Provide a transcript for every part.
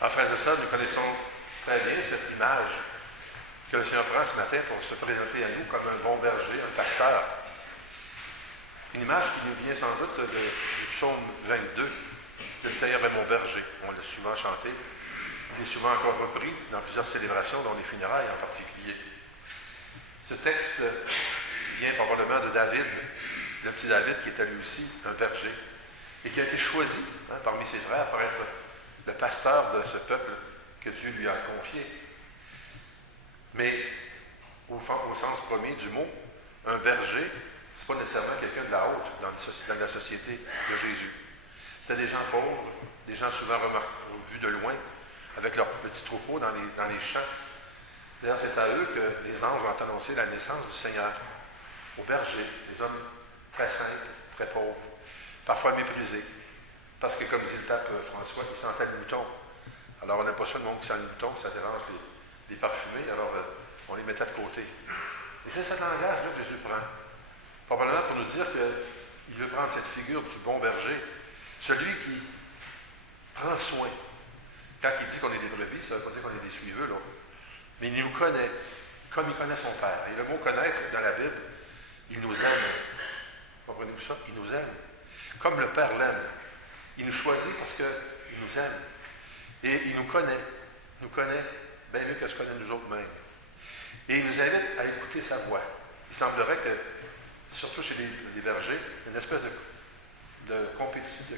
En frères et sœurs, nous connaissons très bien cette image que le Seigneur prend ce matin pour se présenter à nous comme un bon berger, un pasteur. Une image qui nous vient sans doute du psaume 22. Le Seigneur est mon berger. On l'a souvent chanté. Il est souvent encore repris dans plusieurs célébrations, dont les funérailles en particulier. Ce texte vient probablement de David, le petit David qui était lui aussi un berger et qui a été choisi parmi ses frères pour être le pasteur de ce peuple que Dieu lui a confié. Mais au sens premier du mot, un berger, ce n'est pas nécessairement quelqu'un de la haute dans la société de Jésus. C'était des gens pauvres, des gens souvent vus de loin, avec leurs petits troupeaux dans les champs. D'ailleurs, c'est à eux que les anges ont annoncé la naissance du Seigneur, aux bergers, des hommes très simples, très pauvres, parfois méprisés, parce que, comme dit le pape François, ils sentaient le mouton. Alors, on n'a pas ça, le monde qui sent le mouton, ça dérange les parfumés, alors on les mettait de côté. Et c'est ce langage-là que Jésus prend, probablement pour nous dire qu'il veut prendre cette figure du bon berger, celui qui prend soin. Quand il dit qu'on est des brebis, ça ne veut pas dire qu'on est des suiveux, là. Mais il nous connaît, comme il connaît son Père. Et le mot connaître, dans la Bible, il nous aime. Comprenez-vous ça? Il nous aime. Comme le Père l'aime. Il nous choisit parce qu'il nous aime. Et il nous connaît. Il nous connaît bien mieux que ce qu'on connaît nous autres mêmes. Et il nous invite à écouter sa voix. Il semblerait que, surtout chez les bergers, il y a une espèce de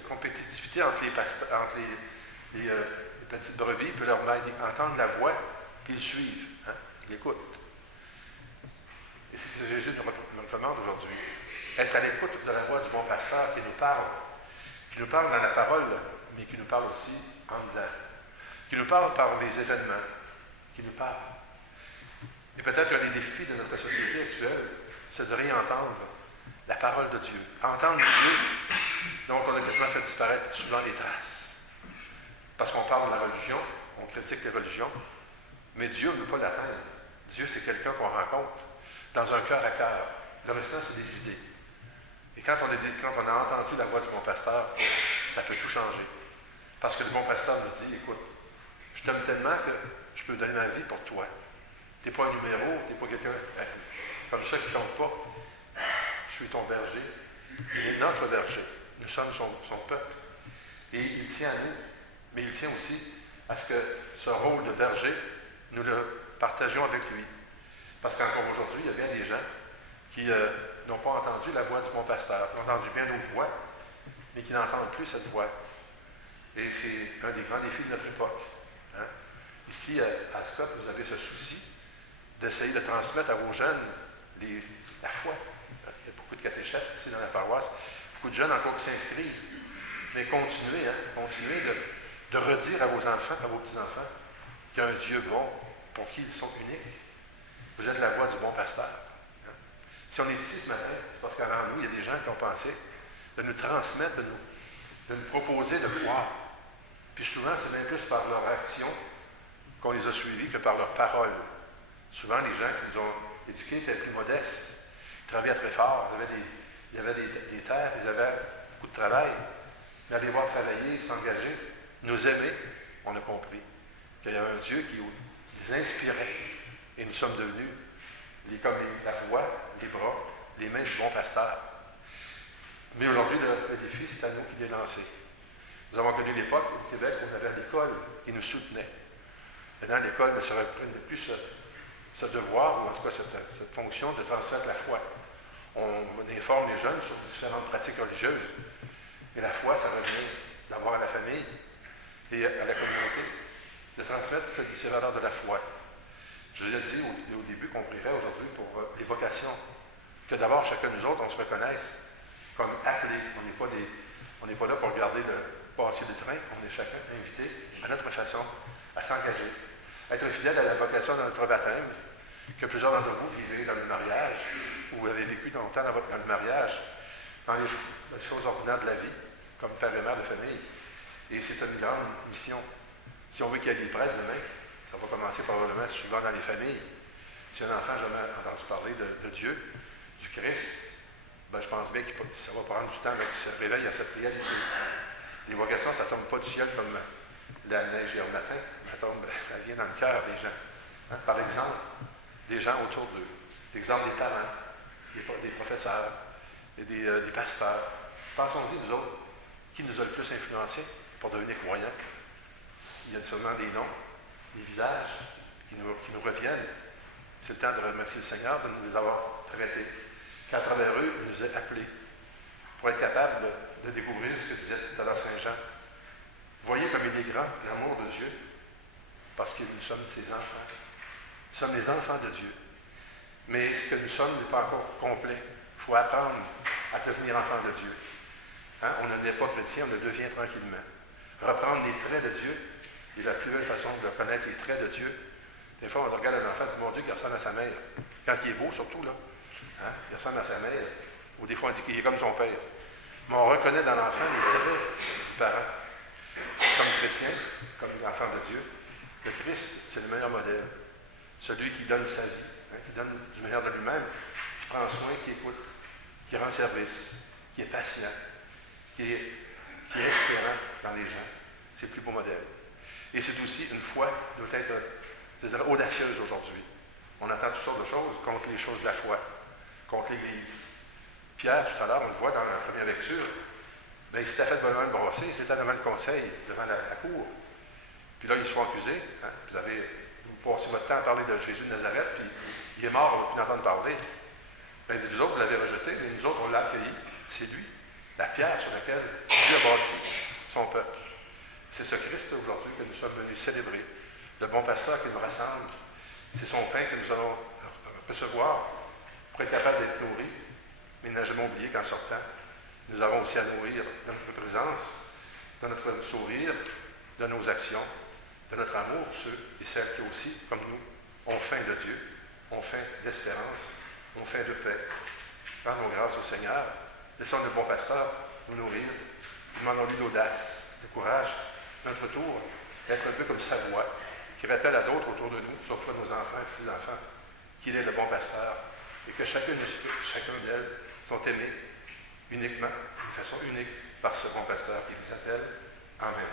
compétitivité entre les petites brebis, puis leur entendre la voix, puis ils suivent, ils l'écoutent. Et c'est ce que Jésus nous recommande aujourd'hui. Être à l'écoute de la voix du bon pasteur qui nous parle dans la parole, mais qui nous parle aussi en dedans, qui nous parle par les événements, qui nous parle. Et peut-être un des défis de notre société actuelle, c'est de réentendre la parole de Dieu. Entendre Dieu, dont on a quasiment fait disparaître souvent les traces. Parce qu'on parle de la religion, on critique les religions, mais Dieu ne veut pas l'atteindre. Dieu, c'est quelqu'un qu'on rencontre dans un cœur à cœur. Le restant, c'est des idées. Et quand on a entendu la voix du bon pasteur, ça peut tout changer. Parce que le bon pasteur nous dit, écoute, je t'aime tellement que je peux donner ma vie pour toi. Tu n'es pas un numéro, tu n'es pas quelqu'un comme ça qui ne compte pas. Je suis ton berger. Il est notre berger. Nous sommes son peuple. Et il tient à nous. Mais il tient aussi à ce que ce rôle de berger, nous le partagions avec lui. Parce qu'encore aujourd'hui, il y a bien des gens qui n'ont pas entendu la voix du bon pasteur, qui ont entendu bien d'autres voix, mais qui n'entendent plus cette voix. Et c'est un des grands défis de notre époque. Ici, à Scott, vous avez ce souci d'essayer de transmettre à vos jeunes la foi. Il y a beaucoup de catéchètes ici dans la paroisse, beaucoup de jeunes encore qui s'inscrivent. Mais continuez de redire à vos enfants, à vos petits-enfants, qu'il y a un Dieu bon, pour qui ils sont uniques. Vous êtes la voix du bon pasteur. Si on est ici ce matin, c'est parce qu'avant nous, il y a des gens qui ont pensé de nous transmettre, de nous proposer de croire. Puis souvent, c'est même plus par leur action qu'on les a suivis que par leurs paroles. Souvent, les gens qui nous ont éduqués étaient plus modestes. Ils travaillaient très fort. Il y avait des terres, ils avaient beaucoup de travail. Mais aller voir travailler, s'engager, nous aimer, on a compris qu'il y avait un Dieu qui les inspirait. Et nous sommes devenus comme la voix, les bras, les mains du bon pasteur. Mais aujourd'hui, le défi, c'est à nous qui l'est lancé. Nous avons connu l'époque au Québec où on avait l'école qui nous soutenait. Maintenant, l'école ne se reprenne plus ce devoir, ou en tout cas cette fonction de transmettre la foi. On informe les jeunes sur différentes pratiques religieuses. Et la foi, ça revient d'abord à la famille et à la communauté, de transmettre ces valeurs de la foi. Je l'ai dit au début qu'on prierait aujourd'hui pour les vocations. Que d'abord, chacun de nous autres, on se reconnaisse comme appelés. On n'est pas là pour regarder passer le train, on est chacun invité à notre façon à s'engager. Être fidèle à la vocation de notre baptême, que plusieurs d'entre vous vivez dans le mariage, ou avez vécu longtemps dans le mariage, dans les choses ordinaires de la vie, comme père et mère de famille. Et c'est une grande mission. Si on veut qu'il y ait des prêtres demain, ça va commencer probablement souvent dans les familles. Si un enfant n'a jamais entendu parler de Dieu, du Christ, je pense bien que ça va prendre du temps avec qu'il se réveille à cette réalité. Les vocations, ça ne tombe pas du ciel comme la neige hier au matin, elle vient dans le cœur des gens. Hein? Par l'exemple des gens autour d'eux. L'exemple des parents, des professeurs et des pasteurs. Pensons-y, nous autres, qui nous a le plus influencés pour devenir croyants? Il y a seulement des noms, des visages qui nous reviennent. C'est le temps de remercier le Seigneur de nous les avoir traités, qu'à travers eux, il nous a appelés pour être capable de découvrir ce que disait tout à l'heure Saint Jean. Voyez comme il est grand l'amour de Dieu, parce que nous sommes ses enfants. Nous sommes les enfants de Dieu. Mais ce que nous sommes n'est pas encore complet. Il faut apprendre à devenir enfant de Dieu. Hein? On ne n'est pas chrétien, on le devient tranquillement. Reprendre les traits de Dieu est la plus belle façon de connaître les traits de Dieu. Des fois, on regarde un enfant et dit, mon Dieu, qu'il ressemble à sa mère. Quand il est beau, surtout, là. Hein? Il ressemble à sa mère. Ou des fois, on dit qu'il est comme son père. Mais on reconnaît dans l'enfant les traits du parent. Comme chrétien, comme l'enfant de Dieu, le Christ, c'est le meilleur modèle. Celui qui donne sa vie, hein, qui donne du meilleur de lui-même, qui prend soin, qui écoute, qui rend service, qui est patient, qui est espérant dans les gens. C'est le plus beau modèle. Et c'est aussi une foi qui doit être, c'est-à-dire audacieuse aujourd'hui. On entend toutes sortes de choses contre les choses de la foi, contre l'Église. Pierre, tout à l'heure, on le voit dans la première lecture, bien, il s'était fait bonnement brasser, il s'était devant le conseil, devant la cour. Puis là, ils se font accuser. Hein? Vous passez votre temps à parler de Jésus de Nazareth, puis il est mort, on ne va plus entendre parler. Bien, vous autres, vous l'avez rejeté, mais nous autres, on l'a accueilli. C'est lui, la pierre sur laquelle Dieu a bâti son peuple. C'est ce Christ aujourd'hui que nous sommes venus célébrer, le bon pasteur qui nous rassemble. C'est son pain que nous allons recevoir pour être capable d'être nourris. Mais il n'a jamais oublié qu'en sortant, nous avons aussi à nourrir de notre présence, de notre sourire, de nos actions, de notre amour pour ceux et celles qui aussi, comme nous, ont faim de Dieu, ont faim d'espérance, ont faim de paix. Rendons grâce au Seigneur, laissons le bon pasteur nous nourrir, demandons-lui l'audace, le courage, notre tour, d'être un peu comme sa voix, qui rappelle à d'autres autour de nous, surtout à nos enfants et petits-enfants, qu'il est le bon pasteur, et que chacun d'elles sont aimés uniquement, d'une façon unique, par ce bon pasteur qui les appelle. Amen.